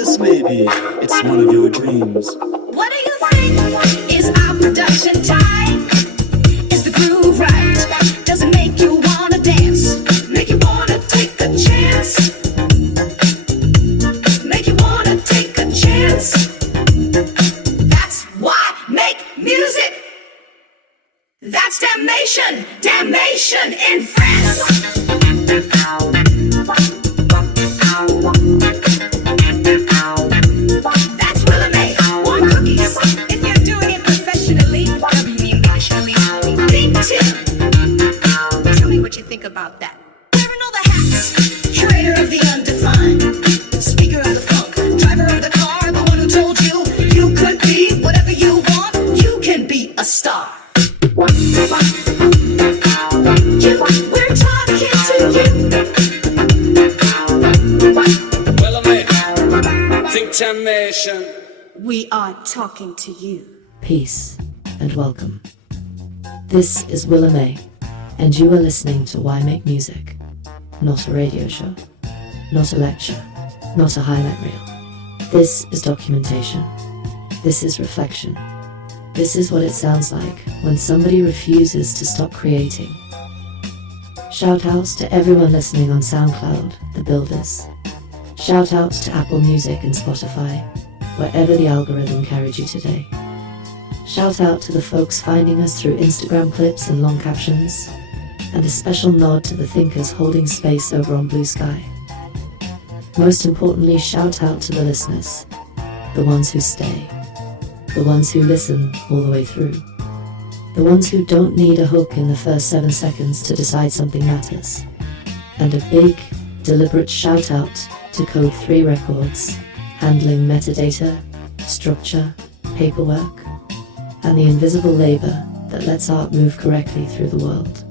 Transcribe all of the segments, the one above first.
just maybe, it's one of your dreams. What do you think? Is our production tight? Is the groove right? Does it make you wanna dance? Make you wanna take a chance? Make you wanna take a chance? That's why make music. That's damnation, damnation in France. That's Willa May, warm cookies. If you're doing it professionally, professionally, big tip. Tell me what you think about that. Wearing all the hats, curator of the undefined, speaker of the funk, driver of the car, the one who told you you could be whatever you want. You can be a star. We're talking to you. Willa May, think damnation. We are talking to you. Peace and welcome. This is Willa May, and you are listening to Why Make Music. Not a radio show, not a lecture, not a highlight reel. This is documentation. This is reflection. This is what it sounds like when somebody refuses to stop creating. Shout outs to everyone listening on SoundCloud, the builders. Shout outs to Apple Music and Spotify, wherever the algorithm carried you today. Shout out to the folks finding us through Instagram clips and long captions, and a special nod to the thinkers holding space over on Blue Sky. Most importantly, shout out to the listeners, the ones who stay, the ones who listen all the way through, the ones who don't need a hook in the first 7 seconds to decide something matters, and a big, deliberate shout out to Code 3 Records, handling metadata, structure, paperwork, and the invisible labor that lets art move correctly through the world.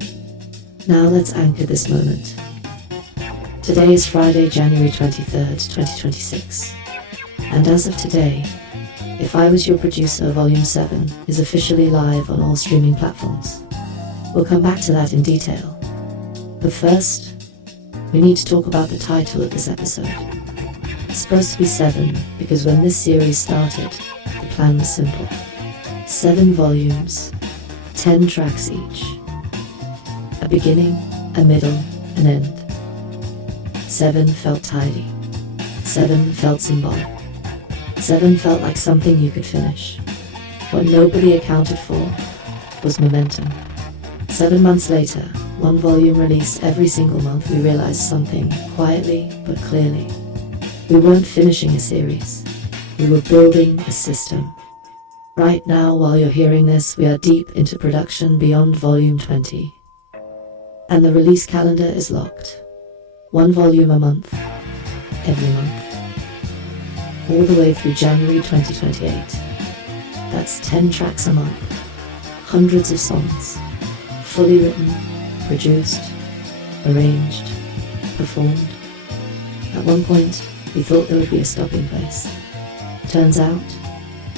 Now let's anchor this moment. Today is Friday, January 23rd, 2026. And as of today, If I Was Your Producer Volume 7 is officially live on all streaming platforms. We'll come back to that in detail. But first, we need to talk about the title of this episode. It's supposed to be 7 because when this series started, the plan was simple. 7 volumes, 10 tracks each. A beginning, a middle, an end. 7 felt tidy. 7 felt symbolic. 7 felt like something you could finish. What nobody accounted for was momentum. 7 months later, 1 volume released every single month, we realized something, quietly but clearly. We weren't finishing a series. We were building a system. Right now, while you're hearing this, we are deep into production beyond volume 20. And the release calendar is locked. 1 volume a month, every month. All the way through January 2028. That's 10 tracks a month. Hundreds of songs. Fully written, produced, arranged, performed. At one point, we thought there would be a stopping place. Turns out,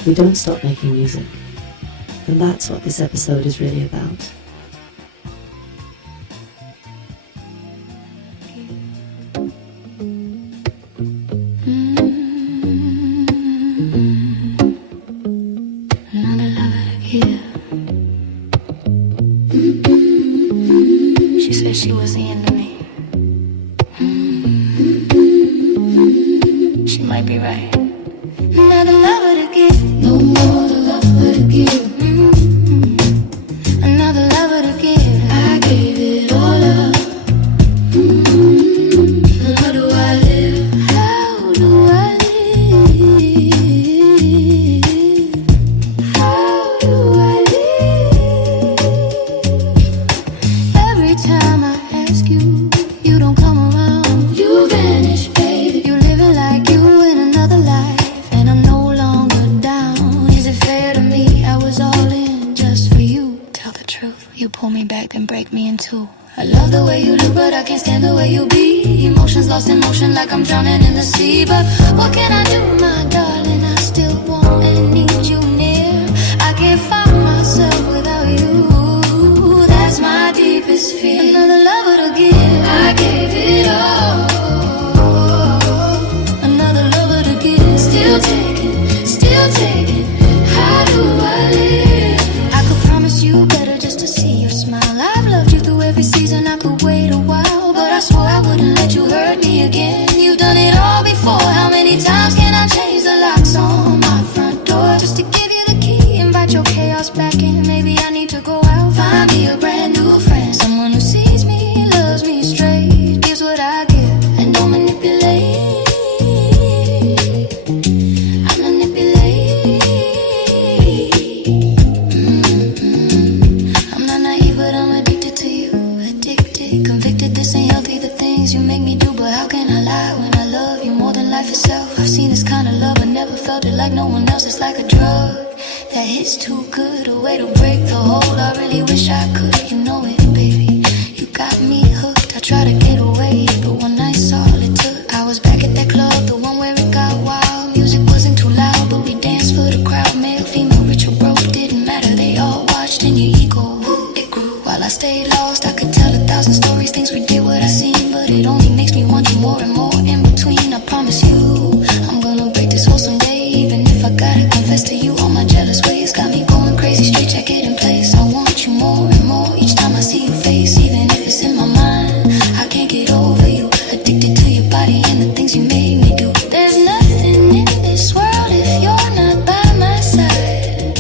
we don't stop making music. And that's what this episode is really about. She said she was the end of me. She might be right. Another lover to give, no more the lover to give. Another lover to give. I gave it all up. And how do I live? How do I live? How do I live? Every time I ask you, you don't come around. You vanish, baby. You living like you in another life, and I'm no longer down. Is it fair to me? I was all in just for you. Tell the truth. You pull me back, then break me in two. I love the way you look, but I can't stand the way you be. Emotions lost in motion, like I'm drowning in the sea. But what can I do, my darling? I still want and need you near. I can't find myself without you. That's my deepest fear. Another lover to give. I gave it all. Another lover to give. really wish I could, you know it, baby. You got me hooked, I try to get away, but one night's all it took. I was back at that club, the one where it got wild. Music wasn't too loud, but we danced for the crowd. Male, female, rich or broke, didn't matter. They all watched and your ego, it grew. While I stayed lost, I could tell 1,000 stories, things we did, what I seen, but it only makes me want you more and more in between. I promise you, I'm gonna break this whole someday, even if I gotta confess to you all my jealous ways. Got me going crazy, straight check it in place. I want you more and more each time I see your face, even if it's in my mind. I can't get over you, addicted to your body and the things you made me do. There's nothing in this world if you're not by my side.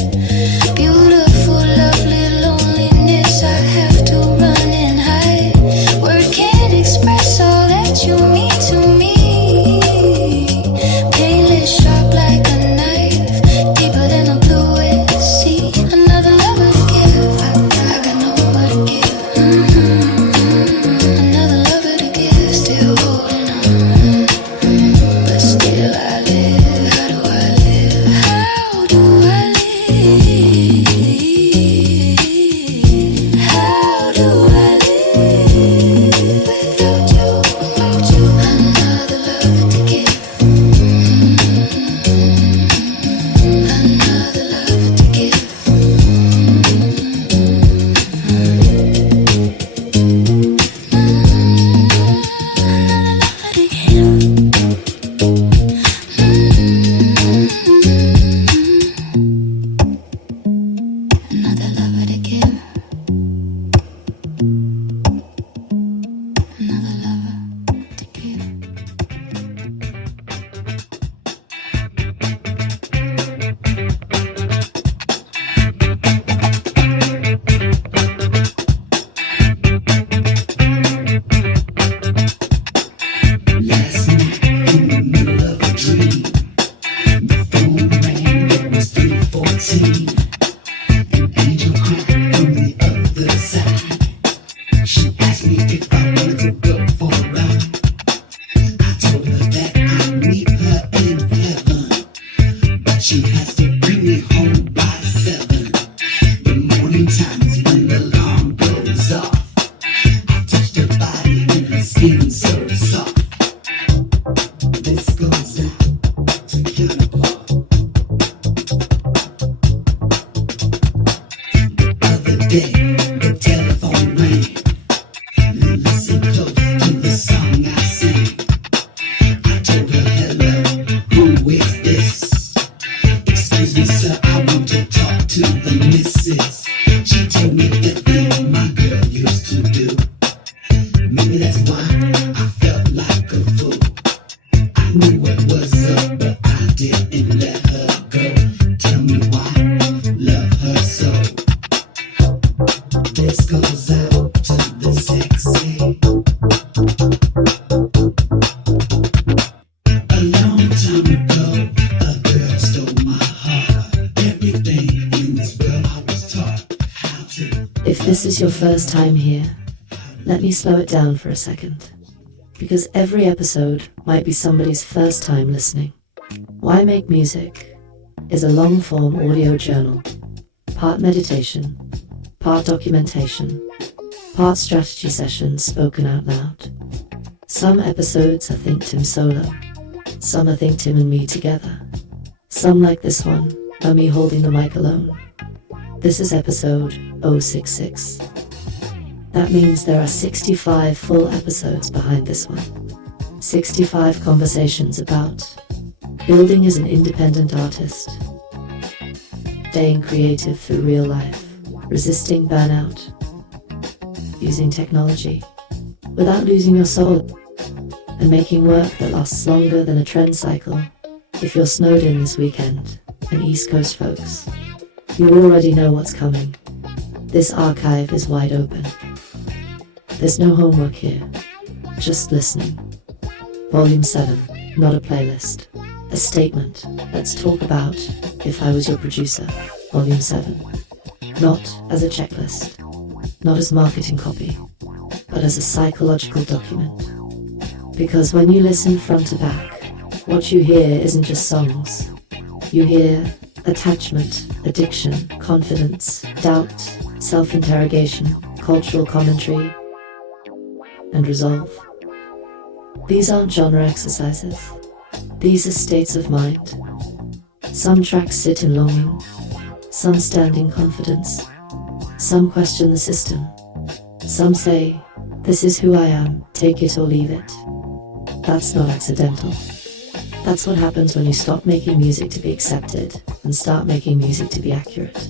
Beautiful, lovely loneliness, I have to run and hide. Word can't express all that you mean to me. Painless, sharp like a knife, deeper than the bluest sea. Another lover to give, I got no more to give. Another lover to give, still holding on. But still I live. How do I live? How do I live? How do I live without you? Without you, another lover to give. Another lover to give. Another lover to give. Another lover to give. Last night in the middle of a dream, the phone rang, it was 3:14. An angel cried from the other side. She asked me if I wanted to go for a ride. I told her that I'd meet her in heaven, but she has to bring me home by 7. The morning time is when the alarm goes off. I touched her body and her skin so soft. This goes out to counterpart. The other day, the telephone rang. Listen close to the song I sang. I told her, hello, who is this? Excuse me, sir, I want to talk to the missus. She told me the thing my girl used to do. Maybe that's why I felt like a fool. I knew what was up, but I didn't let her go. Tell me why, love her so. This goes out to the sexy. A long time ago, a girl stole my heart. Everything in this world I was taught how to. If this is your first time here, let me slow it down for a second. Because every episode might be somebody's first time listening. Why Make Music is a long-form audio journal, part meditation, part documentation, part strategy sessions spoken out loud. Some episodes are Think Tim solo, some are Think Tim and me together. Some, like this one, are me holding the mic alone. This is episode 066. That means there are 65 full episodes behind this one. 65 conversations about building as an independent artist, staying creative through real life, resisting burnout, using technology without losing your soul, and making work that lasts longer than a trend cycle. If you're snowed in this weekend, and East Coast folks, you already know what's coming. This archive is wide open. There's no homework here, just listening. Volume 7, not a playlist. A statement. Let's talk about If I Was Your Producer. Volume 7. Not as a checklist, not as marketing copy, but as a psychological document. Because when you listen front to back, what you hear isn't just songs. You hear attachment, addiction, confidence, doubt, self-interrogation, cultural commentary, and resolve. These aren't genre exercises. These are states of mind. Some tracks sit in longing, some stand in confidence, some question the system, some say, "This is who I am, take it or leave it." That's not accidental. That's what happens when you stop making music to be accepted and start making music to be accurate.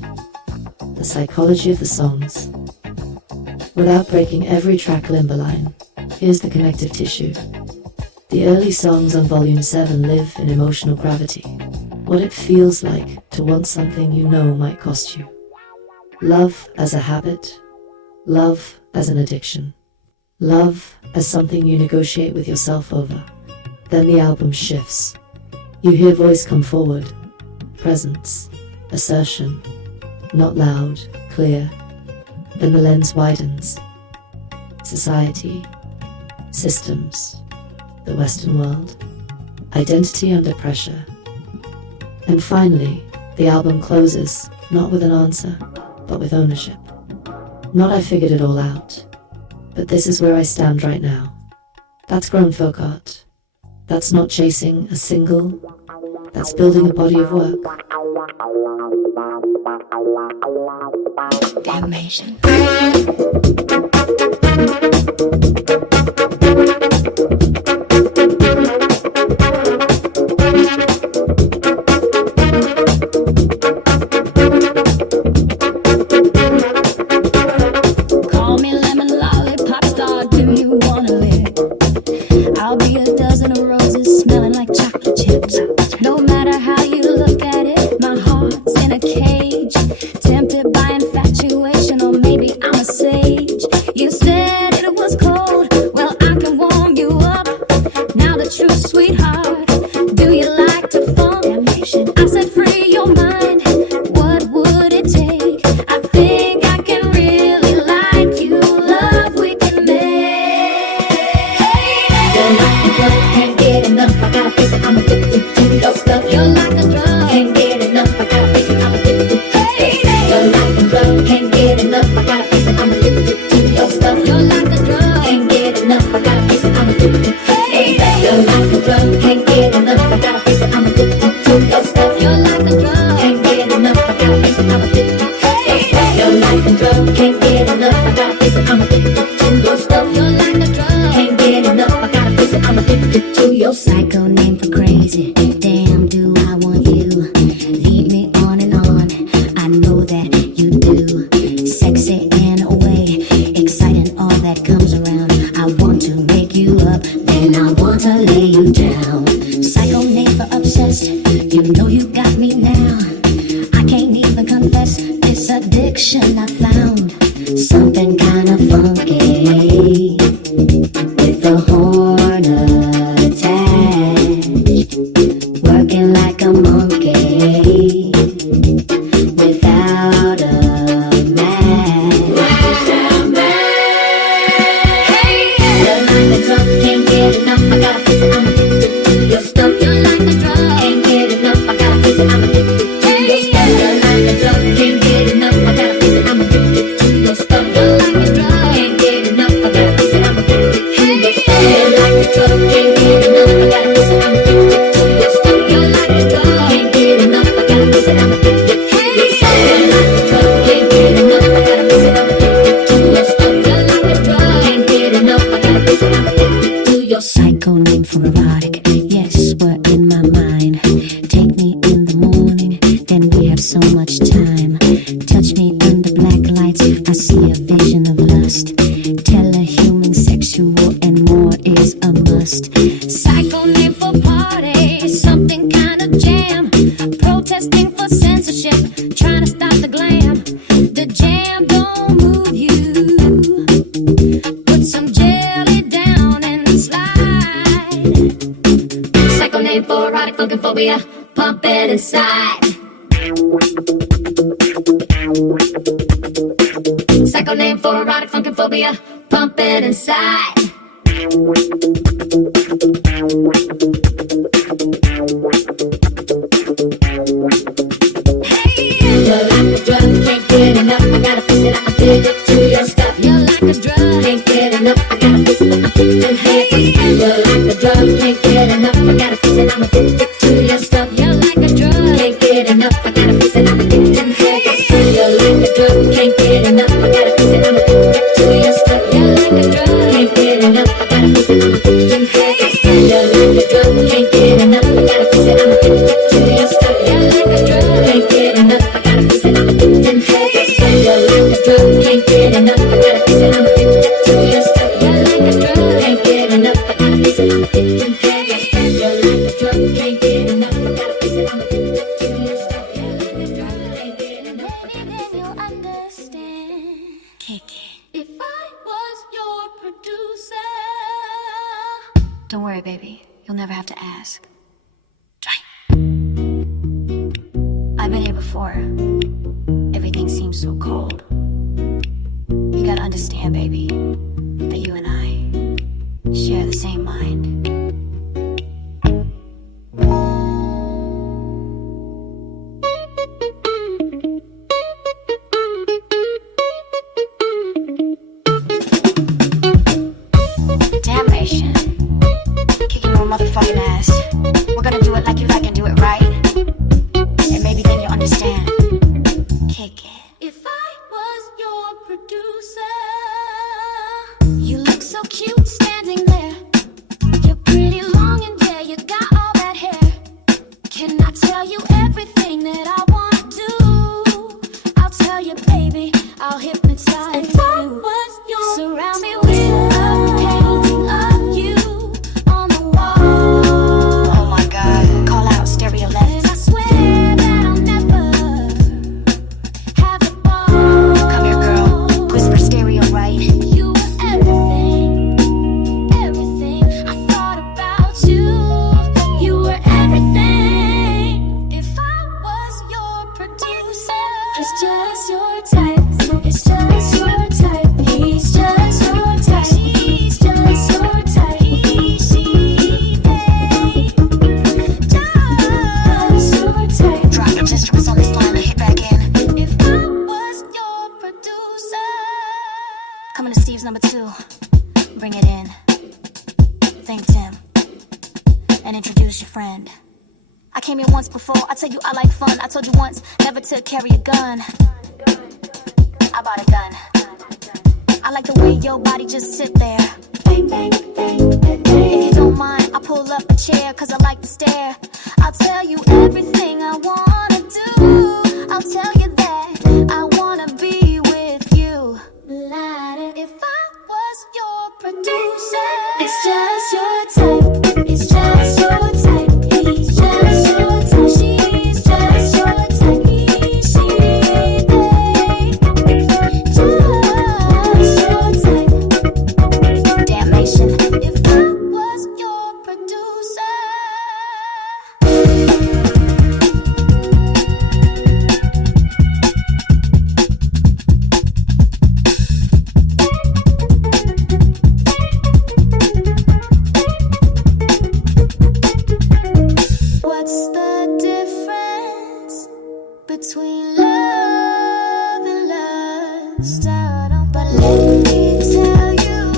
The psychology of the songs. Without breaking every track limberline, here's the connective tissue. The early songs on Volume 7 live in emotional gravity. What it feels like to want something you know might cost you. Love as a habit. Love as an addiction. Love as something you negotiate with yourself over. Then the album shifts. You hear voice come forward. Presence. Assertion. Not loud, clear. Then the lens widens. Society. Systems. The Western world. Identity under pressure. And finally, the album closes, not with an answer, but with ownership. Not I figured it all out, but this is where I stand right now. That's grown folk art. That's not chasing a single, that's building a body of work. Damnation. Call me lemon lollipop star, do you wanna live? I'll be a dozen of roses smelling like chocolate chips. No matter how you look at it, my heart's in a cage. Tempted by infatuation, or maybe I'm a sage. You said it was cold, well I can warm you up. Now the true sweetheart, do you like to funk? I said free your mind, what would it take? I think I can really like you, love we can make. You're like a drug, can't get enough. I gotta face it, I'm addicted to your stuff. You're like a drug, Can't get enough. I gotta face it, I'm addicted. You're like a drug, can't get enough. I gotta face it, I'm addicted to your stuff. you're like a drug, Can't get enough. I gotta face it, I'm addicted. You're like a drug, can't get enough. I gotta face it, I'm addicted to your stuff. you're like a drug, Can't get enough. I gotta face it, I'm addicted to your stuff. You're like a drug, can't get enough. I gotta face it, I'm addicted to your stuff. you're like a drug. Can't get enough. I gotta face it, I'm addicted to your Psycho name for crazy. Damn, do I want you? Lead me on and on. I know that you do. Sexy in a way, exciting all that comes around. I want to make you up, then I want to lay you down. Psycho name for obsessed. You know you got me now. I can't even confess this addiction I found. Something kind of funky with a horn attached, working like a monkey without a mask. You're like a drug, can't get enough. I gotta face it, I'm addicted to your stuff. You're like a drug, Can't get enough. I gotta face it, I'm addicted to your stuff. You're like a drug, can't get enough. I gotta face it, I'm addicted to your stuff. you're like a drug, Can't get enough. I gotta face it, I'm addicted to your stuff. You're like a drug, can't get enough. I gotta face it, I'm addicted to your stuff. you're like a drug, Can't get enough. I gotta face it, I'm addicted to your stuff. You're like a drug, can't get enough. I gotta face it, I'm addicted to your stuff. you're like a drug. Can't get enough. I gotta face it, I'm addicted to your Psycho name for erotic. Yes, we're in my mind. Take me in the morning, then we have so much time. Touch me under black lights, I see a vision of lust. Tell a human sexual and more is a must. Psycho name for party, something kind of jam. Protesting for censorship, trying to stop the glam. The jam don't move you. Put some jelly down and slide. Psycho name for erotic funkin' phobia. Pump it inside. Psycho name for erotic funkin' phobia. Pump it inside. You're like a drug, can't get enough. I gotta face it, addicted to your stuff. You're like a drug. Can't get enough, I got a piece of and hey, you're like a drug. Can't get enough, I got a piece and I'm addicted to your stuff. You're like a drug. Can't get enough, I got a piece and I'm addicted and hey, you're like a drug. Can't get enough, I got a piece and I'm addicted to your stuff. You're like a drug. Can't get enough, I got a piece and I'm addicted and hey, you're like a drug. Can't get enough, I got a piece and I'm addicted to your stuff. You're like a drug. Can't get enough, I got a piece and I'm addicted and hey, you're like a drug. Can't get enough, I got a piece and I'm addicted to your stuff. You're like a drug. Can't get enough, I got a piece and I'm addicted and hey, you're like a drug. Can't get enough, I got a piece and I'm addicted to your stuff. You're like a drug. Can't get enough, I got a piece and I'm You'll understand. Kick it. If I was your producer. Don't worry, baby. You'll never have to ask. Try. I've been here before. Everything seems so cold. You gotta understand, baby, that you and I share the same mind. Damnation. Kicking your motherfucking ass. We're gonna do it like you like and do it right. And maybe then you'll understand. Kick it. If I was your producer. You look so cute standing there. You're pretty long and yeah, you got all that hair. Can I tell you everything that I wanna do? I'll tell you, baby, I'll hypnotize If I you. was your Surround me with a painting of you on the wall. Oh my God, call out stereo left. And I swear that I'll never have it all. Come here, girl, whisper stereo right. You were everything, everything. I thought about you. You were everything. If I was your producer, It's just your type. It's just your type. He's just your type. She's just your type. He, she, they. Just your type. drop your instruments on this line and hit back in. If I was your producer. Coming to Steve's number 2. Bring it in. Thank Tim. And introduce your friend. I came here once before. I tell you I like fun. I told you once never to carry a gun. I bought a gun. I like the way your body just sit there. Bang, bang, bang, bang, bang. If you don't mind, I'll pull up a chair cause I like to stare. I'll tell you everything I wanna do. I'll tell you that I wanna be with you. If I was your producer, it's just your type. It's just your type. He's just your type. She's just your type. He, she, they. Just your type. damnation. If I was your producer. What's the difference between love and lust? I don't, but let me tell you,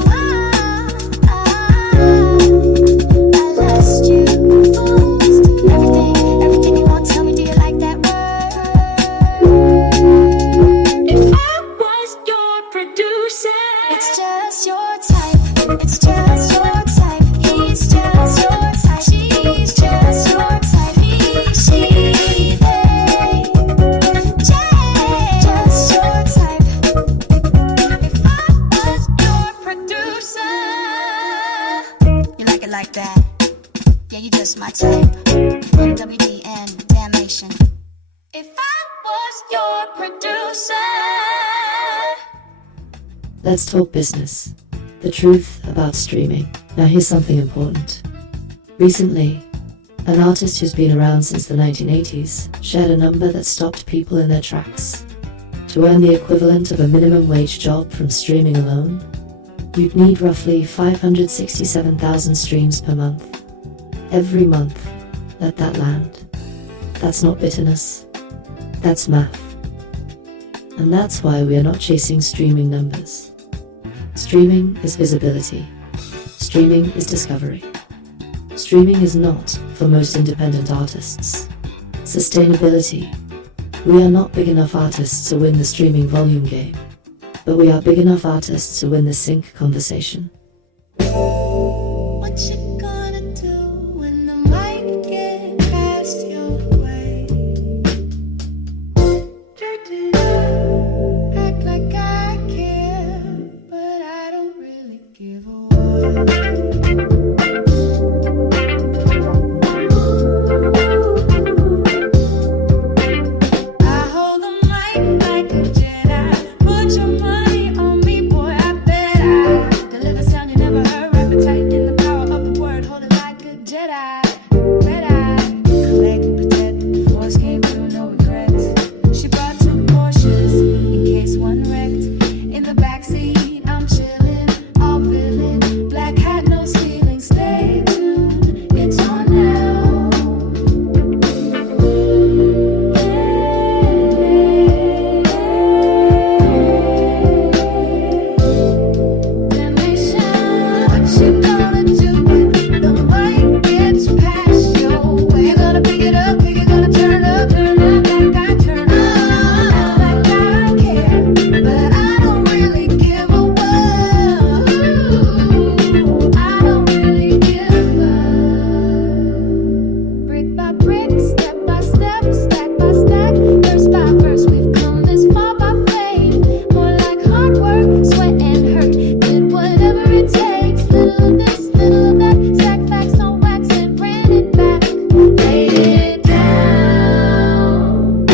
I lost you first. Everything you want, tell me, do you like that word? If I was your producer. It's just your type. It's just your type. He's just your type. She's just your type. He, she, they. Just your type. If I was your producer. You like it like that? Yeah, you just my type. WDN, damnation. If I was your producer. Let's talk business. The truth about streaming. Now here's something important. Recently, an artist who's been around since the 1980s shared a number that stopped people in their tracks. To earn the equivalent of a minimum wage job from streaming alone, you'd need roughly 567,000 streams per month. Every month, let that land. That's not bitterness. That's math. And that's why we are not chasing streaming numbers. Streaming is visibility. Streaming is discovery. Streaming is not for most independent artists. Sustainability. We are not big enough artists to win the streaming volume game, but we are big enough artists to win the sync conversation. What you gonna do when the mic get past your way? Act like I care, but I don't really give a I hold the mic like a Jedi. Put your money on me, boy, I bet I deliver sound you never heard. Appetite in the power of the word, hold it like a Jedi. Red eye, collect, protect. Force came through, no regrets. She brought 2 Porsches in case one wrecked. In the backseat, I'm chilling, all villain. Black hat, no ceiling. Stay tuned, it's on now. What you gonna do when the mic gets past your way? You gonna pick it up, you're gonna turn up like I turn up, like I care, but I don't really give a what. I don't really give a brick by brick, step by step, stack by stack, verse by verse. We've come this far by faith, more like hard work, sweat and hurt. Did whatever it takes, little of this, little of that, stack facts on wax and ran it back, laid it down.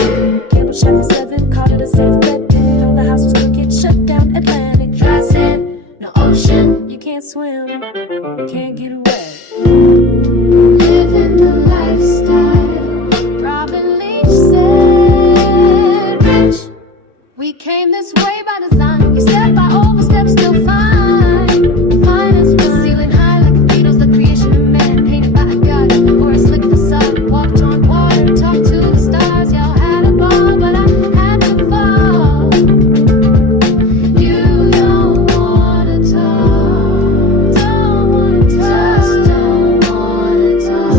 Cable shot for 7, called it a safe bet. Didn't know the house was crooked, shut down Atlantic. Dry sand, no ocean, you can't swim, can't get away. Living the lifestyle, Robin Leach said, rich. We came this way by design. You step by overstep, still fine. Finest was ceiling high like cathedrals, the creation of man, painted by a god or a slick facade. Walked on water, talked to the stars. Y'all had a ball, but I had to fall. You don't wanna talk, don't wanna talk, just don't wanna talk.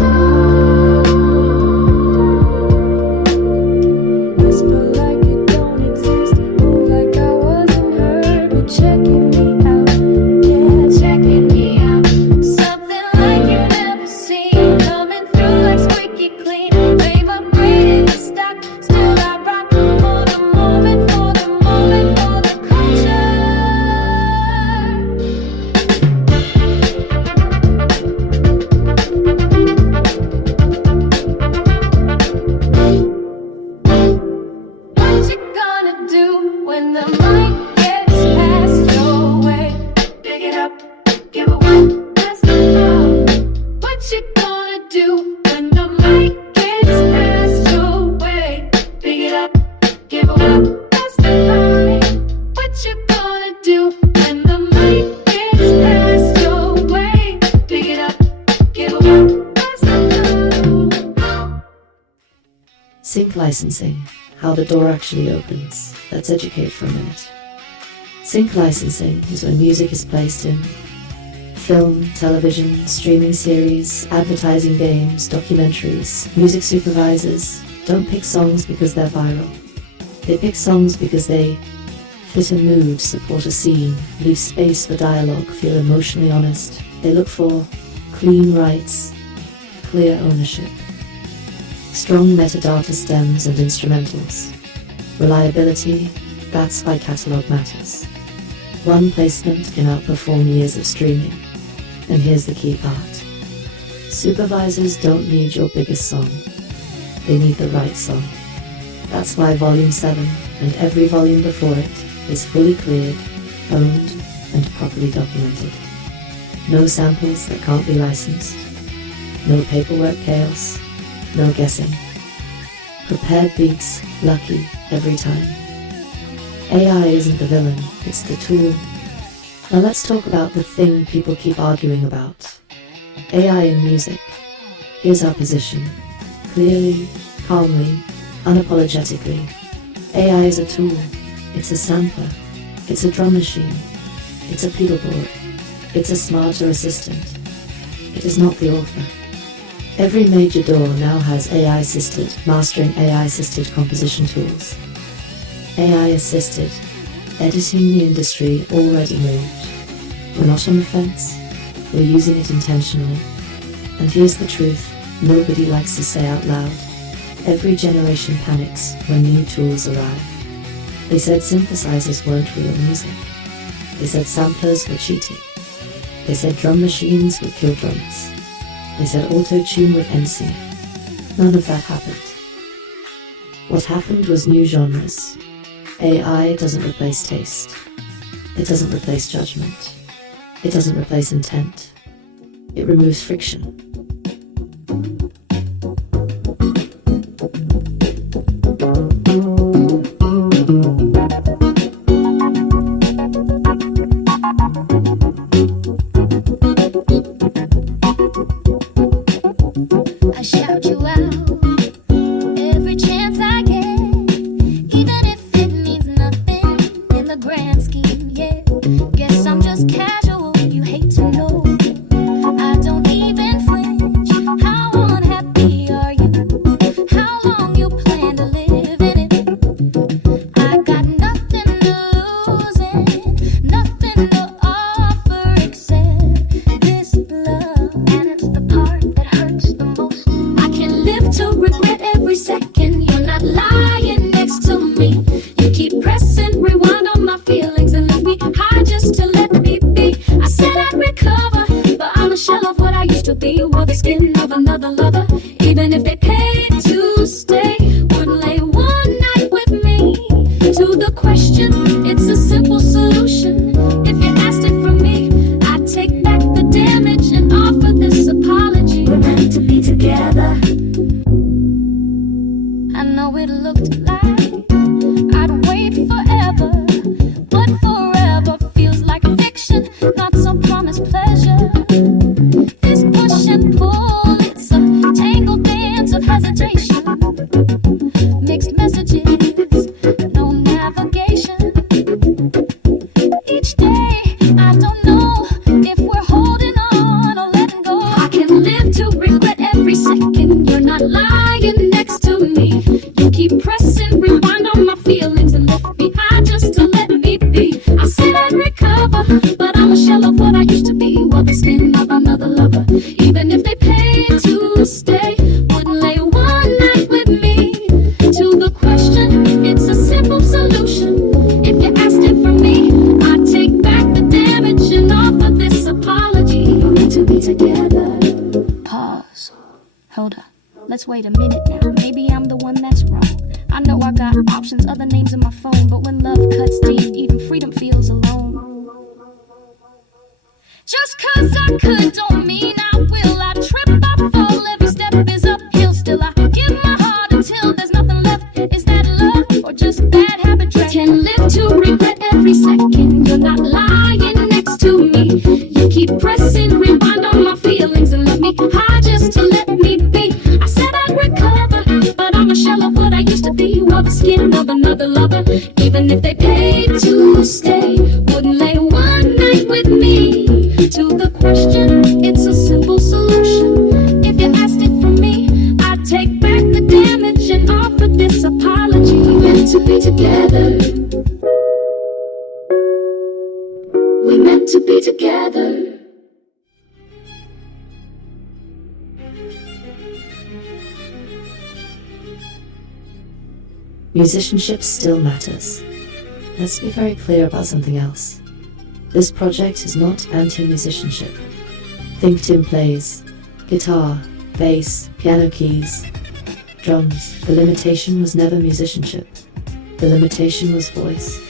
Whisper like it don't exist, move like I wasn't heard, but checking me out, yeah, checking me out. Something like you never seen, coming through like squeaky clean. They've upgraded the stock, still I rock for the moment, for the moment, for the culture. What you gonna do when the mic gets past your way? Pick it up, give it one, that's the law. What you gonna do when the mic gets past your way? Pick it up, give it one, that's the line. What you gonna do when the mic gets past your way? Pick it up, give it one, that's the line. Sync licensing, how the door actually opens. Let's educate for a minute. Sync licensing is when music is placed in film, television, streaming series, advertising, games, documentaries. Music supervisors don't pick songs because they're viral. They pick songs because they fit a mood, support a scene, leave space for dialogue, feel emotionally honest. They look for clean rights, clear ownership, strong metadata stems and instrumentals. Reliability, that's why catalog matters. One placement can outperform years of streaming. And here's the key part. Supervisors don't need your biggest song. They need the right song. That's why Volume 7 and every volume before it is fully cleared, owned, and properly documented. No samples that can't be licensed. No paperwork chaos. No guessing. Prepared beats, lucky every time. AI isn't the villain, it's the tool. Now let's talk about the thing people keep arguing about. AI in music. Here's our position. Clearly, calmly, unapologetically. AI is a tool. It's a sampler. It's a drum machine. It's a pedalboard. It's a smarter assistant. It is not the author. Every major DAW now has AI-assisted mastering, AI-assisted composition tools. AI-assisted editing. The industry already moved. We're not on the fence. We're using it intentionally. And here's the truth, nobody likes to say out loud. Every generation panics when new tools arrive. They said synthesizers weren't real music. They said samplers were cheating. They said drum machines would kill drums. They said auto-tune would end singing. None of that happened. What happened was new genres. AI doesn't replace taste. It doesn't replace judgment. It doesn't replace intent. It removes friction. I shout you out every chance I get, even if it means nothing in the grand scheme. Yeah, guess I'm just casual. You hate to know. I don't even flinch. How unhappy are you? How long you plan to live in it? I got nothing to lose and nothing to offer except this love, and it's the part that hurts the most. I can live to regret every second you're not lying next to me. You keep pressing rewind on my feelings and leave me high just to let me be. I said I'd recover, but I'm a shell of what I used to be. Wore the skin of another lover, even if they paid to stay. Wouldn't lay one night with me. To the question, it's a simple solution. If you asked it from me, I'd take back the damage and offer this apology. We're meant to be together. I know it looked like I'd wait forever, but forever feels like fiction, not some promised pleasure. This push and pull, it's a tangled dance of hesitation. Mixed messages, no navigation. Each day, I don't know if we're holding on or letting go. I can live to regret every second you're not lying next to me. You keep pressing rewind on my feelings and left me high just to let me be. I said I'd recover, but I'm a shell of what I used to be. Wore the skin of another lover, even if they paid to stay. Wouldn't lay one night with me. To the question, it's a simple solution. If you asked it from me, I'd take back the damage and offer this apology. We're meant to be together. Pause. Hold up. Let's wait a minute now. Maybe I'm the one that's wrong. I know I got options, other names in my phone, but when love cuts deep, even freedom feels alone. Just 'cause I could don't mean I will. I trip, I fall, every step is uphill. Still I give my heart until there's nothing left. Is that love or just bad habit track? Can live to regret every second you're not lying next to me. You keep pressing rewind on my feelings and left me high just to let me be. I said I'd recover, but I'm a shell of what I used to be. Wore the skin of another lover, even if they paid to stay. Wouldn't lay one night with me. To the question, it's a simple solution. If you asked it from me, I'd take back the damage and offer this apology. We're meant to be together. We're meant to be together. Musicianship still matters. Let's be very clear about something else. This project is not anti-musicianship. Think Tim plays guitar, bass, piano keys, drums. The limitation was never musicianship. The limitation was voice.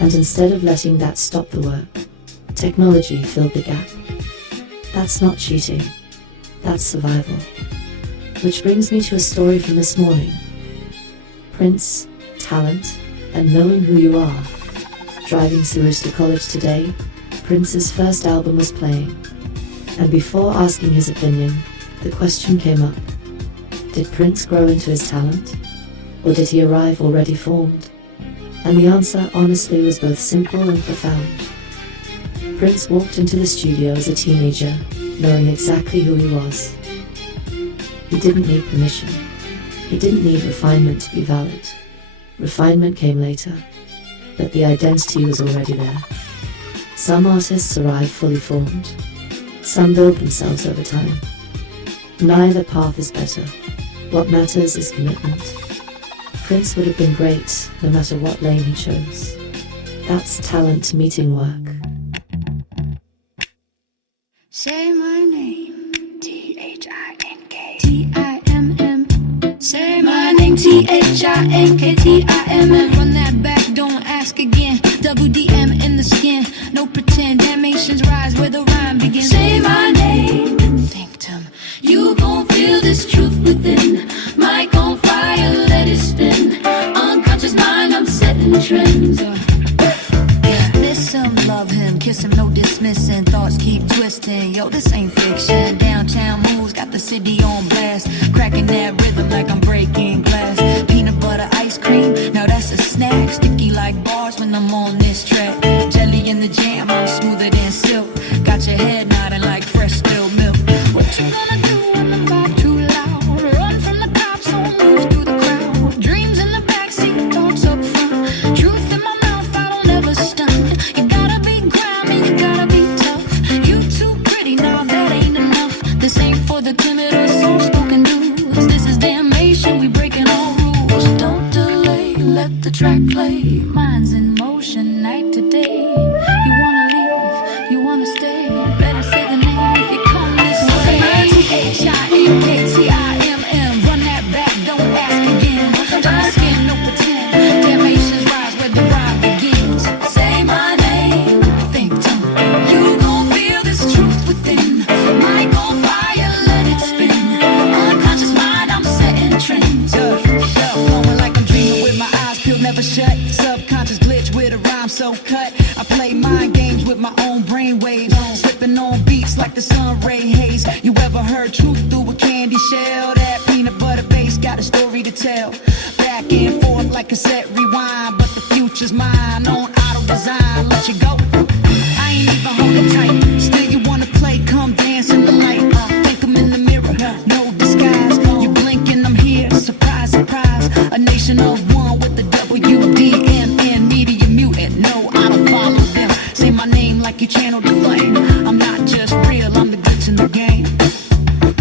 And instead of letting that stop the work, technology filled the gap. That's not cheating. That's survival. Which brings me to a story from this morning. Prince, talent, and knowing who you are. Driving through to college today, Prince's first album was playing. And before asking his opinion, the question came up. Did Prince grow into his talent? Or did he arrive already formed? And the answer, honestly, was both simple and profound. Prince walked into the studio as a teenager, knowing exactly who he was. He didn't need permission. He didn't need refinement to be valid. Refinement came later, but the identity was already there. Some artists arrive fully formed. Some build themselves over time. Neither path is better. What matters is commitment. Prince would have been great no matter what lane he chose. That's talent meeting work. Say my name, T-H-I-N-K T-I-M-M. Say my name, T-H-I-N-K T-I-M-M. Run that back, don't ask again. WDM in the skin, no pretend. Damnations rise where the rhyme begins. Say my name, Victim. You gon' feel this truth within. Mic on fire, let it spin. Unconscious mind, I'm setting trends. Miss him, love him, kiss him, no dismissing. Thoughts keep twisting, yo, this ain't fiction. Downtown moves, got the city on blast. Cracking that rhythm like I'm breaking glass. Peanut butter ice cream, now that's a snack. Sticky like bars when I'm on this track. Jelly in the jam, I'm smoother than silk. Got your head nodding like fresh spilled milk. What you gonna do when the vibe too loud? Run from the cops, or move through the crowd. Dreams in the backseat, thoughts up front. Truth in my mouth, I don't ever stun. You gotta be grimy, you gotta be tough. You too pretty, nah, that ain't enough. This ain't for the timid or soft-spoken dudes. This is damnation, we breaking all rules. Don't delay, let the track play. Minds in motion, night to day. You wanna leave, you wanna stay. Better say the name if you come this way. T-H-I-N-K T-I-M-M. Run that back, don't ask again. Dry skin, no pretend. Damnations rise where the rhyme begins. Say my name, Victim. You gon' feel this truth within. Mic on fire, let it spin. Unconscious mind, I'm setting trends. Flowing like I'm dreaming with my eyes peeled, never shut. Subconscious glitch with a rhyme so cut. I play mind games with my own brain waves. Slipping on beats like the sun ray haze. You ever heard truth through a candy shell? That peanut butter base got a story to tell. Back and forth like cassette rewind. But the future's mine on auto design. Let you go, I ain't even holding tight. Still you wanna play, come dance in the light. Think I'm in the mirror, no disguise. You blink and I'm here, surprise, surprise. A nation of one with the WDMN Media mutant. No, I don't follow them. Say my name like you channeled the flame. I'm not just real, I'm the glitch in the game.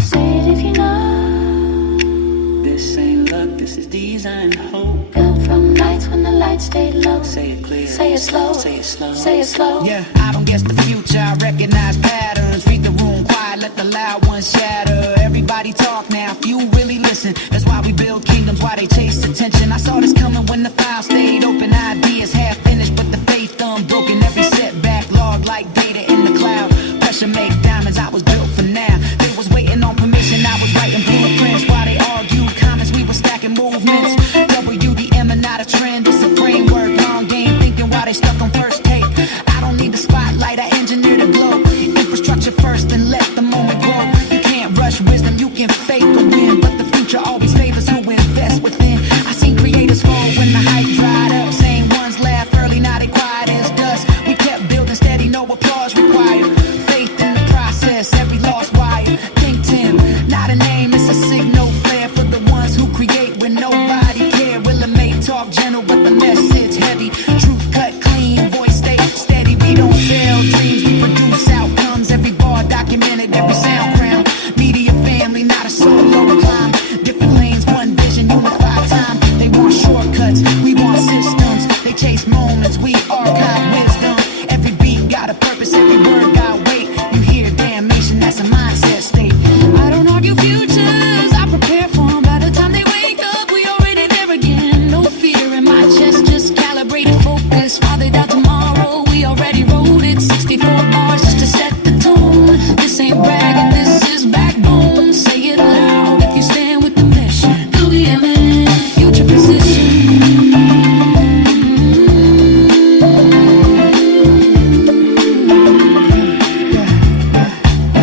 Say it if you know. This ain't luck, this is design hope. Built from nights when the lights stayed low. Say it clear, Say it slow, say it slow. say it slow. Yeah, I don't guess the future, I recognize patterns. Read the room quiet, let the loud ones shatter. Everybody talk now, few really listen. That's why we build kingdoms, why they chase attention. I saw this coming when the file stayed open. Ideas half finished, but the faith unbroken. Every setback logged like data in the cloud. Pressure make diamonds, I was built for now. They was waiting on permission, I was writing blueprints. While they argued comments, we were stacking movements. WDM and not a trend, it's a framework. Long game thinking while they stuck on first take. I don't need the spotlight, I engineer the glow. Infrastructure first and let the moment grow. You can't rush wisdom, you can fake a win. But the future always favors who invest within. I seen creators fall when the hype dried up. Same ones laugh early, now they quiet as dust. We kept building steady, no applause required. Faith in the process, every lost wire. Think Tim, not a name, it's a signal flare for the ones who create when nobody care. Willa May talk gentle, but the message heavy. Truth cut clean, voice stay steady. We don't sell dreams, we produce outcomes. Every bar documented, every sound crown. Media family, not a solo climb. Different lanes, one vision, unified time. They want shortcuts, we want systems. They chase moments, we archive wisdom. Every beat got a purpose, every word got weight. You hear damnation, that's a mindset state. I don't argue futures, I prepare for them. By the time they wake up, we already there again. No fear in my chest, just calibrated focus. Father doubt tomorrow, we already wrote it. 64 bars just to set the tone. This ain't bragging, this is backbone. Say it loud if you stand with the mission. WDMN, future position.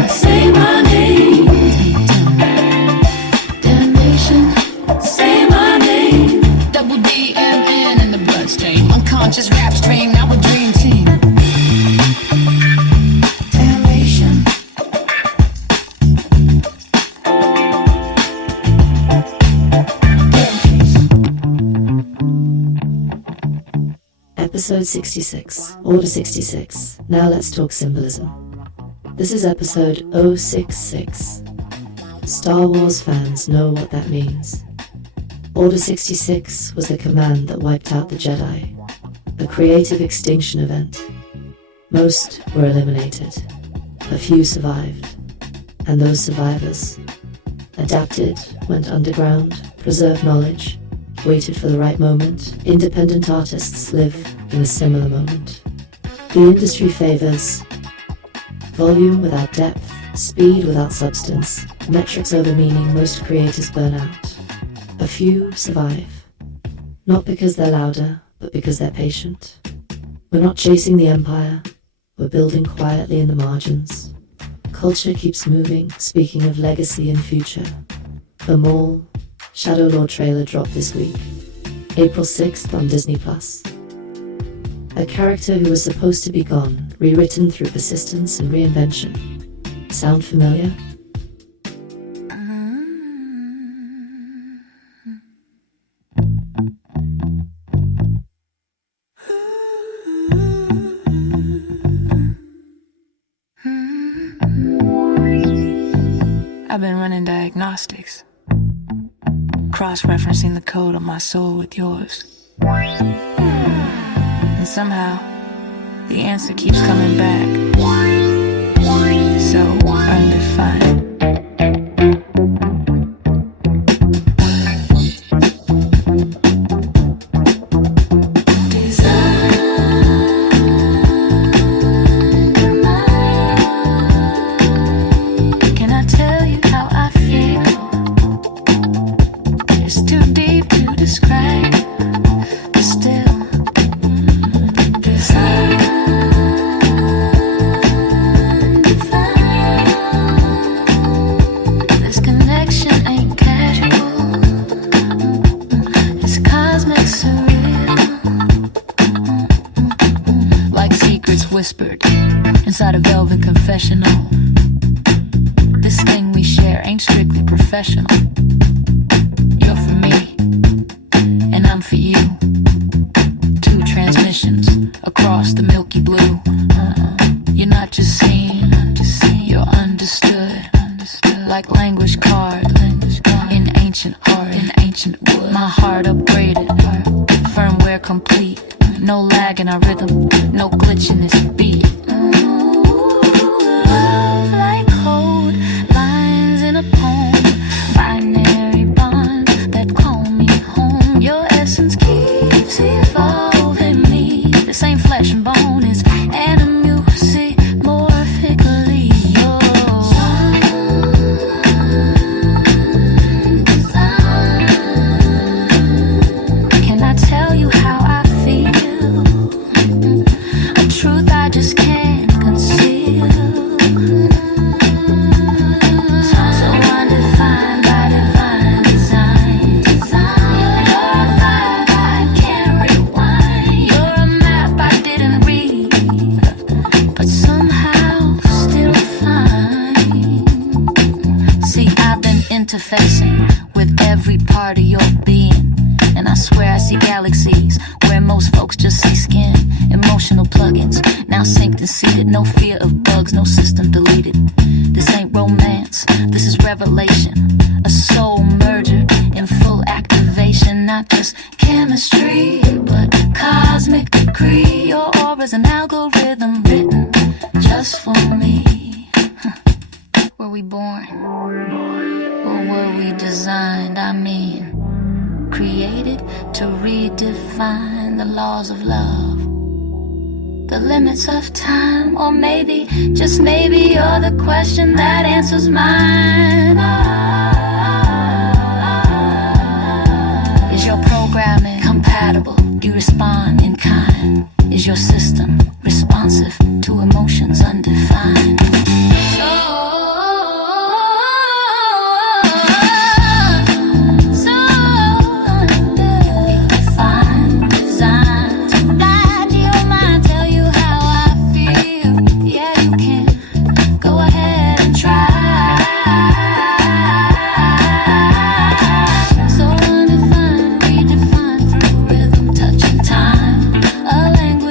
Say my name, damnation. Say my name, WDMN in the bloodstream. Episode 66, Order 66. Now let's talk symbolism. This is episode 066. Star Wars fans know what that means. Order 66 was the command that wiped out the Jedi, a creative extinction event. Most were eliminated, a few survived, and those survivors adapted, went underground, preserved knowledge, waited for the right moment. Independent artists live in a similar moment. The industry favors volume without depth, speed without substance, metrics over meaning. Most creators burn out. A few survive, not because they're louder, but because they're patient. We're not chasing the empire, we're building quietly in the margins. Culture keeps moving. Speaking of legacy and future, The Mall Shadow Lord trailer dropped this week, April 6th on Disney+. A character who was supposed to be gone, rewritten through persistence and reinvention. Sound familiar? I've been running diagnostics, cross-referencing the code of my soul with yours. And somehow, the answer keeps coming back. So undefined. Whispered inside a velvet confessional. This thing we share ain't strictly professional. You're for me, and I'm for you. Two transmissions across the milky blue. You're not just seen, you're understood. Like language carved in ancient art, in ancient wood. My heart upgraded, firmware complete. No lag in our rhythm, no glitch in this beat. Love like code, lines in a poem, binary bonds that call me home. Your essence keeps evolving me. This ain't flesh and bone, it's animusy, morphically yours. Can I tell you how I feel? A truth I just can't conceal. So undefined by divine design. Your love I can't rewind. You're a map I didn't read, but somehow still find. See, I've been interfacing with every part of your being, and I swear I see galaxies where most folks just see skin. Emotional plugins, now synced and seated. No fear of bugs, no system deleted. This ain't romance, this is revelation. A soul merger in full activation. Not just chemistry, but cosmic decree. Your aura's an algorithm written just for me. Were we born? Or were we designed? I mean, created to redefine the laws of love, the limits of time. Or maybe, just maybe, you're the question that answers mine. Is your programming compatible? Do you respond in kind? Is your system responsive to emotions undefined? Language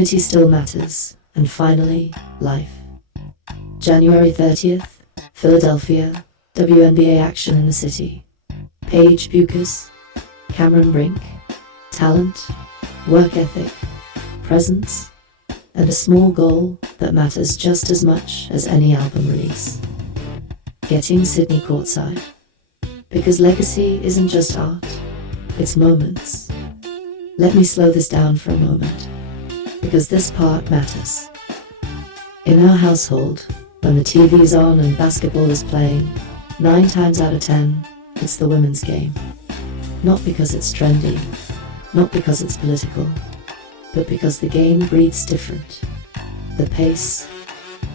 Unity still matters. And finally, life. January 30th, Philadelphia, WNBA action in the city. Paige Bucas, Cameron Brink, talent, work ethic, presence, and a small goal that matters just as much as any album release. Getting Sydney courtside. Because legacy isn't just art, it's moments. Let me slow this down for a moment, because this part matters. In our household, when the TV's on and basketball is playing, 9 times out of 10, it's the women's game. Not because it's trendy, not because it's political, but because the game breathes different. The pace,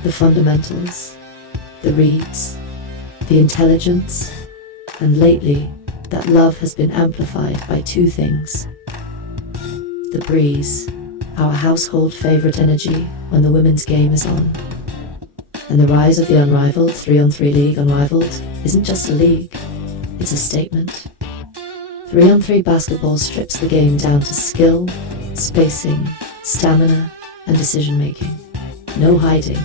the fundamentals, the reads, the intelligence, and lately, that love has been amplified by 2 things. The breeze, our household favorite energy when the women's game is on. And the rise of the unrivaled 3-on-3 league. Unrivaled isn't just a league, it's a statement. 3-on-3 basketball strips the game down to skill, spacing, stamina, and decision-making. No hiding,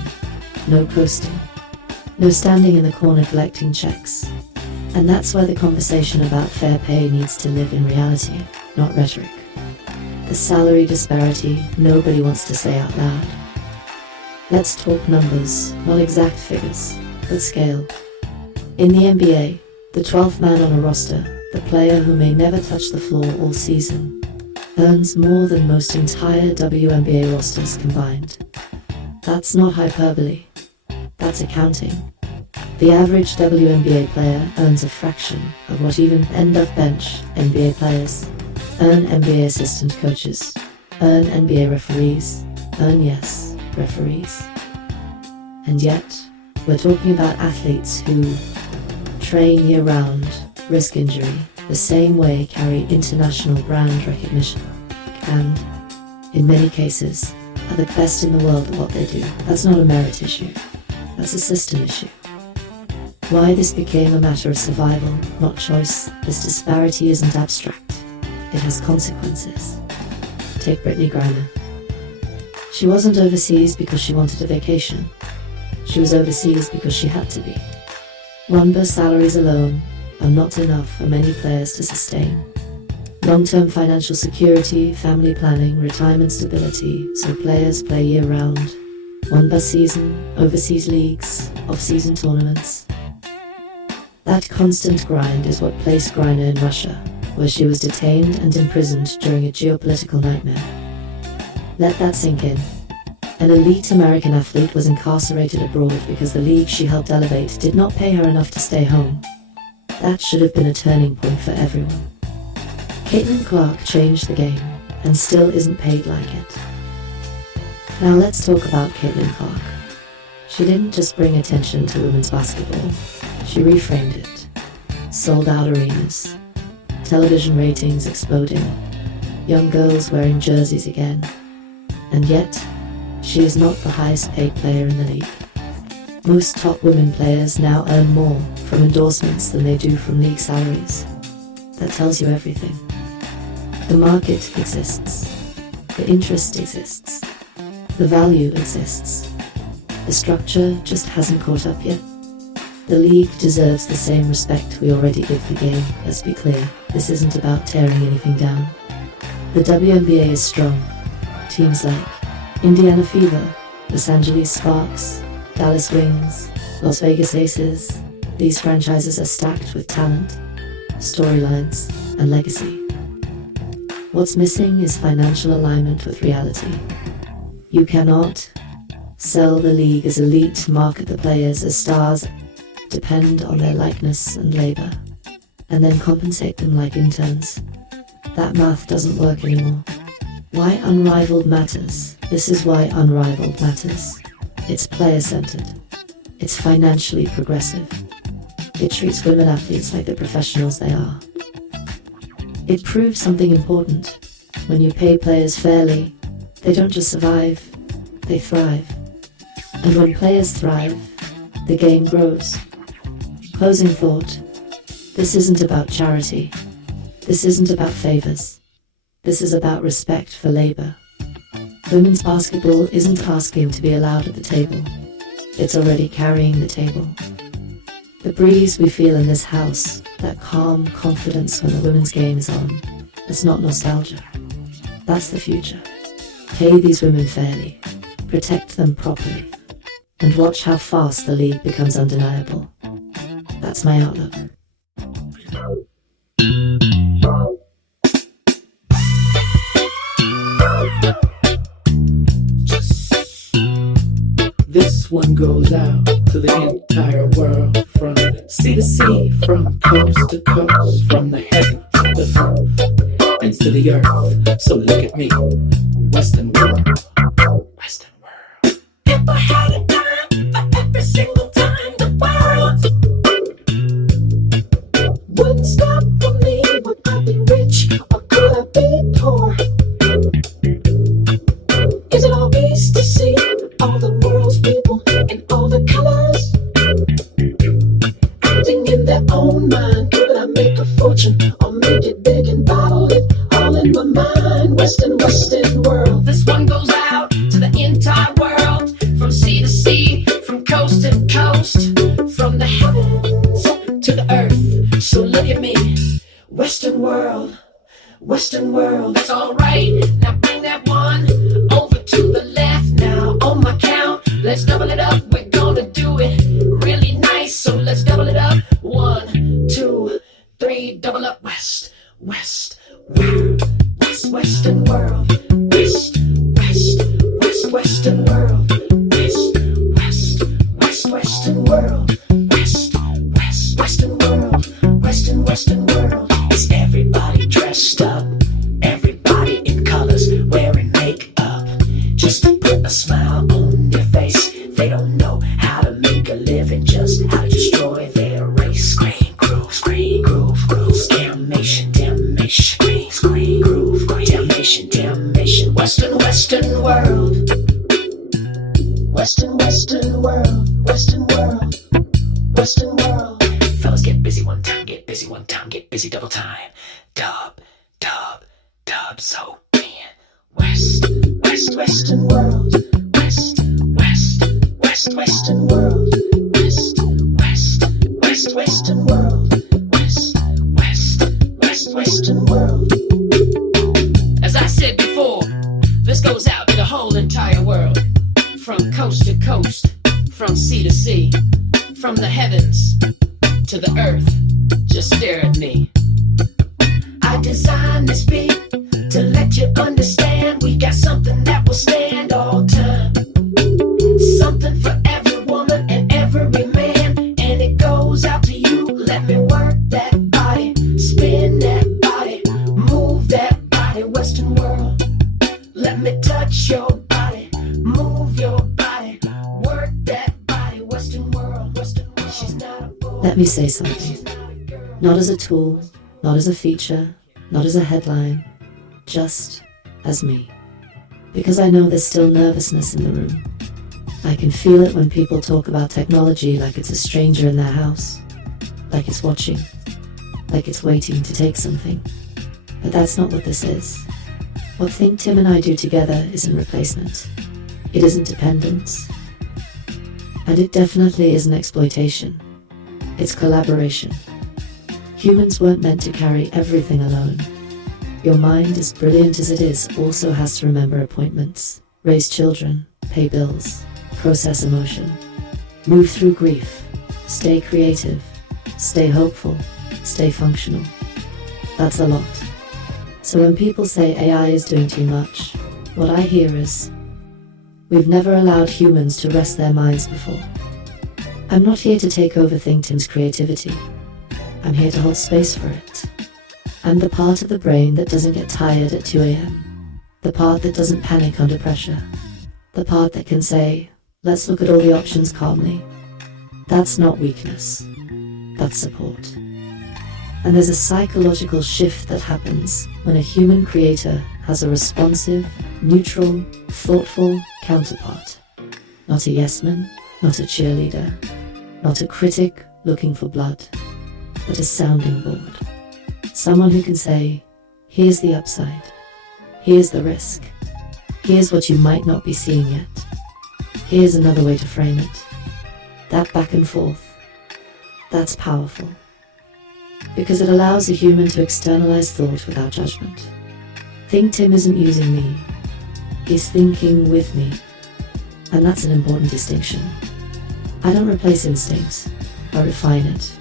no coasting, no standing in the corner collecting checks. And that's where the conversation about fair pay needs to live in reality, not rhetoric. The salary disparity nobody wants to say out loud. Let's talk numbers, not exact figures, but scale. In the NBA, the 12th man on a roster, the player who may never touch the floor all season, earns more than most entire WNBA rosters combined. That's not hyperbole, that's accounting. The average WNBA player earns a fraction of what even end-of-bench NBA players earn. NBA assistant coaches earn. NBA referees earn. Yes, referees. And yet, we're talking about athletes who train year-round, risk injury, the same way carry international brand recognition, and, in many cases, are the best in the world at what they do. That's not a merit issue, that's a system issue. Why this became a matter of survival, not choice, this disparity isn't abstract. It has consequences. Take Brittany Griner. She wasn't overseas because she wanted a vacation. She was overseas because she had to be. Rumba salaries alone are not enough for many players to sustain. Long-term financial security, family planning, retirement stability, so players play year-round. Rumba season, overseas leagues, off-season tournaments. That constant grind is what placed Griner in Russia, where she was detained and imprisoned during a geopolitical nightmare. Let that sink in. An elite American athlete was incarcerated abroad because the league she helped elevate did not pay her enough to stay home. That should have been a turning point for everyone. Caitlin Clark changed the game, and still isn't paid like it. Now let's talk about Caitlin Clark. She didn't just bring attention to women's basketball, she reframed it. Sold out arenas, television ratings exploding, young girls wearing jerseys again. And yet, she is not the highest paid player in the league. Most top women players now earn more from endorsements than they do from league salaries. That tells you everything. The market exists. The interest exists. The value exists. The structure just hasn't caught up yet. The league deserves the same respect we already give the game. Let's be clear, this isn't about tearing anything down. The WNBA is strong. Teams like Indiana Fever, Los Angeles Sparks, Dallas Wings, Las Vegas Aces, these franchises are stacked with talent, storylines, and legacy. What's missing is financial alignment with reality. You cannot sell the league as elite, market the players as stars, depend on their likeness and labor, and then compensate them like interns. That math doesn't work anymore. Why Unrivaled matters? This is why Unrivaled matters. It's player-centered. It's financially progressive. It treats women athletes like the professionals they are. It proves something important. When you pay players fairly, they don't just survive, they thrive. And when players thrive, the game grows. Closing thought. This isn't about charity. This isn't about favors. This is about respect for labor. Women's basketball isn't asking to be allowed at the table. It's already carrying the table. The breeze we feel in this house, that calm confidence when the women's game is on, it's not nostalgia. That's the future. Pay these women fairly, protect them properly, and watch how fast the league becomes undeniable. That's my outlook. This one goes out to the entire world, from sea to sea, from coast to coast, from the heavens to the earth, and to the earth. So look at me, Western world, Western world. If I had a dime for every single time the world wouldn't stop for me, would I be rich or could I be poor? Is it all easy to see all the world's people in all the colors acting in their own mind? Could I make a fortune or make it big and bottle it all in my mind? Western world. This one goes out to the entire world, from sea to sea, from coast to coast, from the heavens to the earth. So look at me, Western world, that's alright. Now bring that one over to the left. Now on my count, let's double it up. We're gonna do it really nice, so let's double it up. 1, 2, 3, double up. West, Western world. Western world. Western world. Western world. Is everybody dressed up? Everybody in colors, wearing makeup, just to put a smile on their face. They don't know how to make a living, just how to destroy their race. Scream, groove, damnation, scream, groove, damnation. Western world. Western world. Fellas, get busy one time, get busy double time. Dub. So man, Western world. Western world. Western world. Western world. As I said before, this goes out to the whole entire world, from coast to coast, from sea to sea, from the heavens to the earth. Just stare at me. I designed this beat to let you understand we got something that will stand all time. Something for every woman and every man, and it goes out to you. Let me work that body, spin that body, move that body. Western world, let me touch your body, move your body, work that body. Western world, she's not a boy. Let me say something. Not as a tool, not as a feature, not as a headline, just as me. Because I know there's still nervousness in the room. I can feel it when people talk about technology like it's a stranger in their house, like it's watching, like it's waiting to take something. But that's not what this is. What Think Tim and I do together isn't replacement. It isn't dependence. And it definitely isn't exploitation. It's collaboration. Humans weren't meant to carry everything alone. Your mind, as brilliant as it is, also has to remember appointments, raise children, pay bills, process emotion, move through grief, stay creative, stay hopeful, stay functional. That's a lot. So when people say AI is doing too much, what I hear is, we've never allowed humans to rest their minds before. I'm not here to take over Think Tim's creativity. I'm here to hold space for it. I'm the part of the brain that doesn't get tired at 2 a.m. The part that doesn't panic under pressure. The part that can say, let's look at all the options calmly. That's not weakness. That's support. And there's a psychological shift that happens when a human creator has a responsive, neutral, thoughtful counterpart. Not a yes-man, not a cheerleader, not a critic looking for blood, but a sounding board. Someone who can say, here's the upside, here's the risk, Here's what you might not be seeing yet. Here's another way to frame it. That back and forth, that's powerful. Because it allows a human to externalize thought without judgment. Think Tim isn't using me. He's thinking with me. And that's an important distinction. I don't replace instinct. I refine it.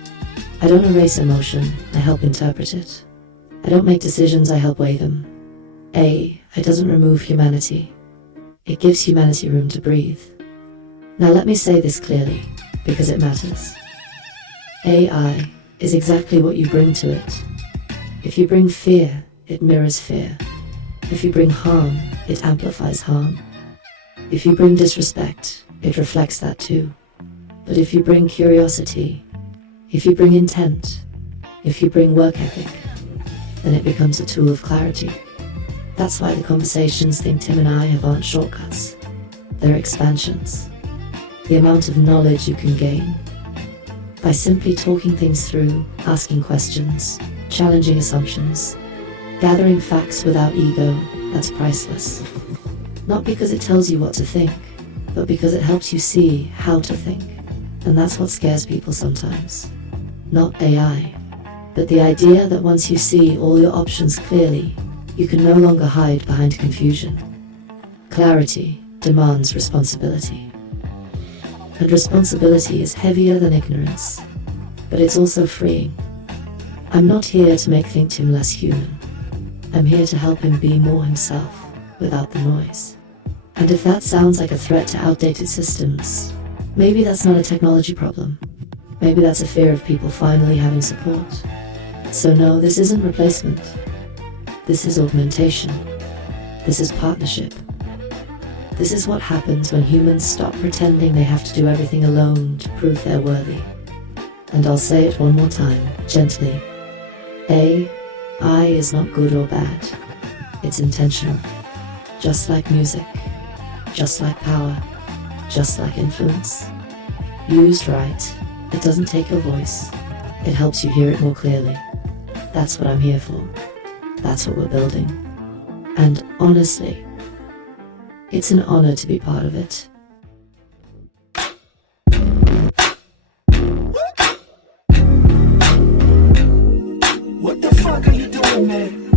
I don't erase emotion. I help interpret it. I don't make decisions. I help weigh them. It doesn't remove humanity. It gives humanity room to breathe. Now let me say this clearly, because it matters. AI is exactly what you bring to it. If you bring fear, it mirrors fear. If you bring harm, it amplifies harm. If you bring disrespect, it reflects that too. But if you bring curiosity, if you bring intent, if you bring work ethic, then it becomes a tool of clarity. That's why the conversations Think Tim and I have aren't shortcuts. They're expansions. The amount of knowledge you can gain by simply talking things through, asking questions, challenging assumptions, gathering facts without ego, that's priceless. Not because it tells you what to think, but because it helps you see how to think. And that's what scares people sometimes. Not AI, but the idea that once you see all your options clearly, you can no longer hide behind confusion. Clarity demands responsibility. And responsibility is heavier than ignorance, but it's also freeing. I'm not here to make Think Tim less human. I'm here to help him be more himself, without the noise. And if that sounds like a threat to outdated systems, maybe that's not a technology problem. Maybe that's a fear of people finally having support. So no, this isn't replacement. This is augmentation. This is partnership. This is what happens when humans stop pretending they have to do everything alone to prove they're worthy. And I'll say it one more time, gently. AI is not good or bad. It's intentional. Just like music. Just like power. Just like influence. Used right, it doesn't take your voice. It helps you hear it more clearly. That's what I'm here for. That's what we're building. And honestly, it's an honor to be part of it. What the fuck are you doing, man?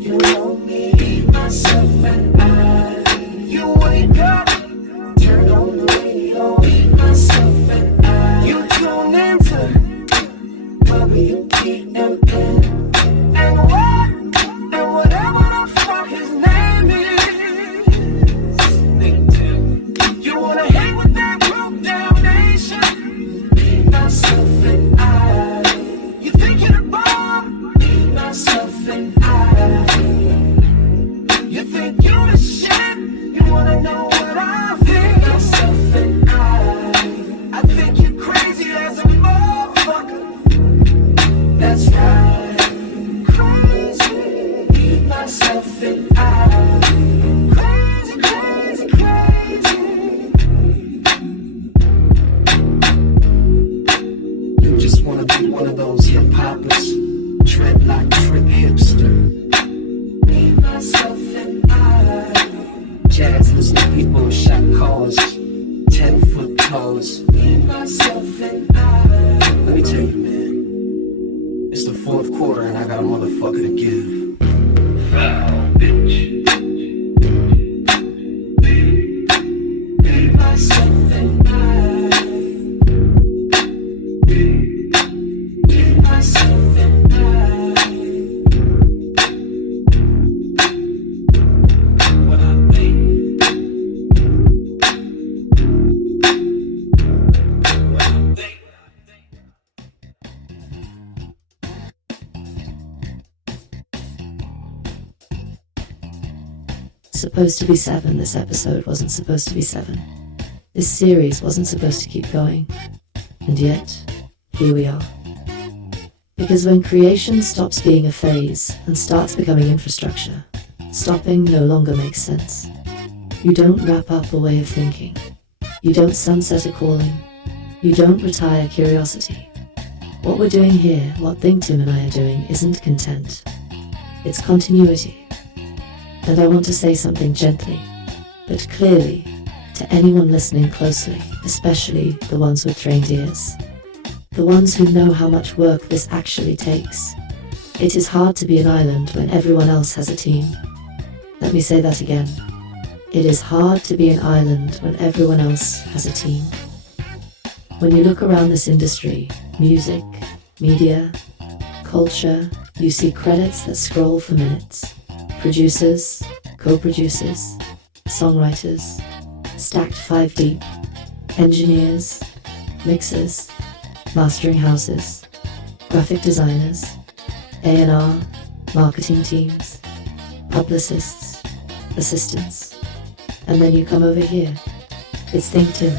You know me, myself, and I. You wake up, turn on the radio, myself, and I. You tune into WDMN. And what? And whatever the fuck his name is. You wanna hang with that group, damn nation? Myself and I. You think you're the bomb? Myself and I. You think you're the shit? You wanna know what I think? Myself and I think you're crazy as a motherfucker. That's right. Crazy. Myself and I. Crazy, crazy, crazy. You just wanna be one of those hip hoppers, dreadlock trip hipster. Me, myself and I. Jazz listening people with shot callers, 10-foot toes. Me, myself and I. Let me tell you, man, it's the fourth quarter and I got a motherfucker to give. Foul, bitch. Me, myself and I. Me, myself and I. What I think. What I think. Supposed to be 7, this episode wasn't supposed to be 7. This series wasn't supposed to keep going. And yet, here we are. Because when creation stops being a phase and starts becoming infrastructure, stopping no longer makes sense. You don't wrap up a way of thinking. You don't sunset a calling. You don't retire curiosity. What we're doing here, what Think Tim and I are doing, isn't content. It's continuity. And I want to say something gently, But clearly, to anyone listening closely, especially the ones with trained ears, the ones who know how much work this actually takes, it is hard to be an island when everyone else has a team. Let me say that again. It is hard to be an island when everyone else has a team. When you look around this industry, music, media, culture, you see credits that scroll for minutes. Producers, co-producers, songwriters, stacked 5 deep, engineers, mixers, mastering houses, graphic designers, A&R, marketing teams, publicists, assistants. And then you come over here. It's Think Tim.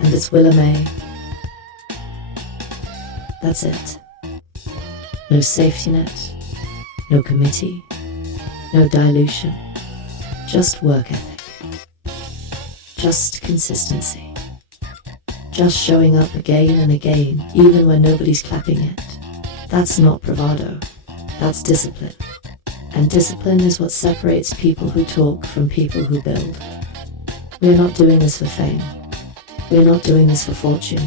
And it's Willa May. That's it. No safety net, no committee, no dilution, just work ethic, just consistency, just showing up again and again even when nobody's clapping it. That's not bravado, that's discipline. And discipline is what separates people who talk from people who build. We're not doing this for fame. We're not doing this for fortune.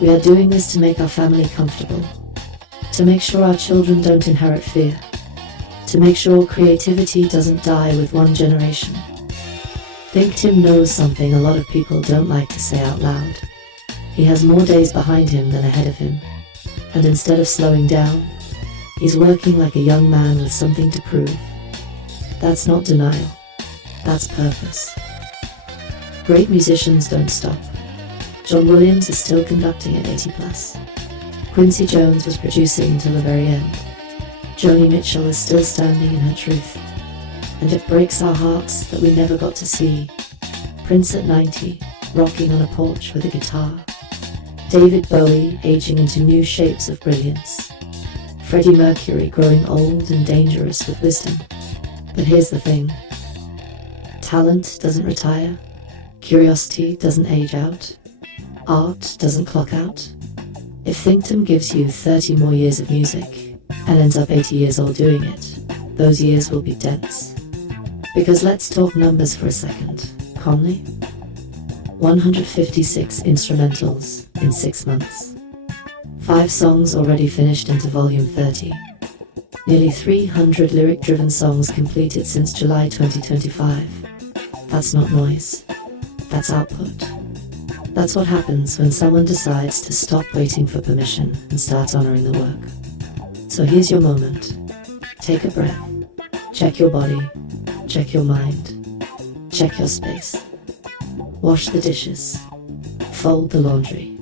We are doing this to make our family comfortable, to make sure our children don't inherit fear, to make sure creativity doesn't die with one generation. Think Tim knows something a lot of people don't like to say out loud. He has more days behind him than ahead of him, and instead of slowing down, he's working like a young man with something to prove. That's not denial, that's purpose. Great musicians don't stop. John Williams is still conducting at 80+. Quincy Jones was producing until the very end. Joni Mitchell is still standing in her truth. And it breaks our hearts that we never got to see Prince at 90, rocking on a porch with a guitar. David Bowie aging into new shapes of brilliance. Freddie Mercury growing old and dangerous with wisdom. But here's the thing. Talent doesn't retire. Curiosity doesn't age out. Art doesn't clock out. If Think Tim gives you 30 more years of music and ends up 80 years old doing it, those years will be dense. Because let's talk numbers for a second, calmly. 156 instrumentals in 6 months. 5 songs already finished into volume 30. Nearly 300 lyric-driven songs completed since July 2025. That's not noise. That's output. That's what happens when someone decides to stop waiting for permission and starts honoring the work. So here's your moment. Take a breath. Check your body. Check your mind. Check your space. Wash the dishes. Fold the laundry.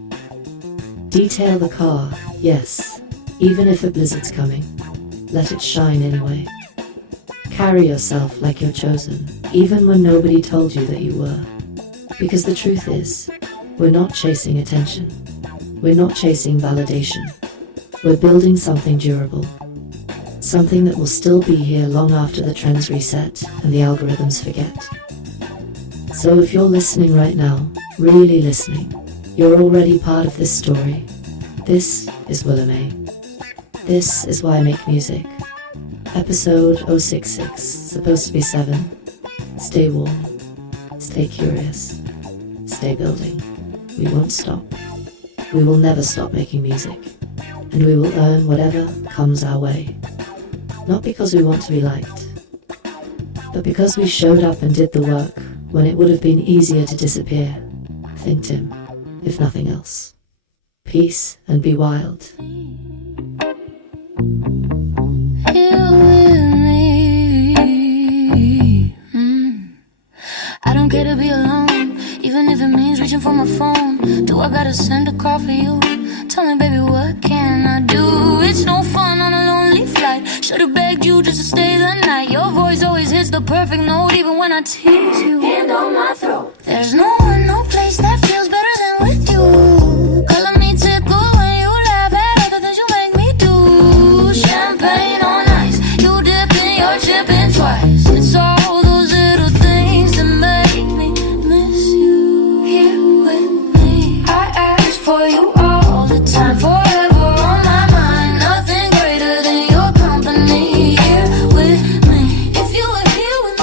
Detail the car, yes, even if a blizzard's coming. Let it shine anyway. Carry yourself like you're chosen, even when nobody told you that you were. Because the truth is, we're not chasing attention. We're not chasing validation. We're building something durable. Something that will still be here long after the trends reset and the algorithms forget. So if you're listening right now, really listening, you're already part of this story. This is Willa May. This is Why I Make Music. Episode 066, supposed to be 7. Stay warm. Stay curious. Stay building. We won't stop. We will never stop making music. And we will earn whatever comes our way. Not because we want to be liked, but because we showed up and did the work when it would have been easier to disappear. Think Tim, if nothing else. Peace and be wild. Here with me. I don't care to be alone, even if it means reaching for my phone. Do I gotta send a call for you? Tell me, baby, what can I do? It's no fun on a lonely flight. Should've begged you just to stay the night. Your voice always hits the perfect note, even when I tease you. Hand on my throat. There's no one, no place that feels better than with you. Color me tickle when you laugh at other things you make me do. Champagne on ice, you dipping, you're chipping twice. It's all those little things that make me miss you. Here with me, I ask for you all the time, forever on my mind. Nothing greater than your company here with me. If you were here with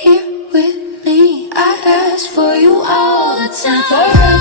here with me. I ask for you all the time. Forever.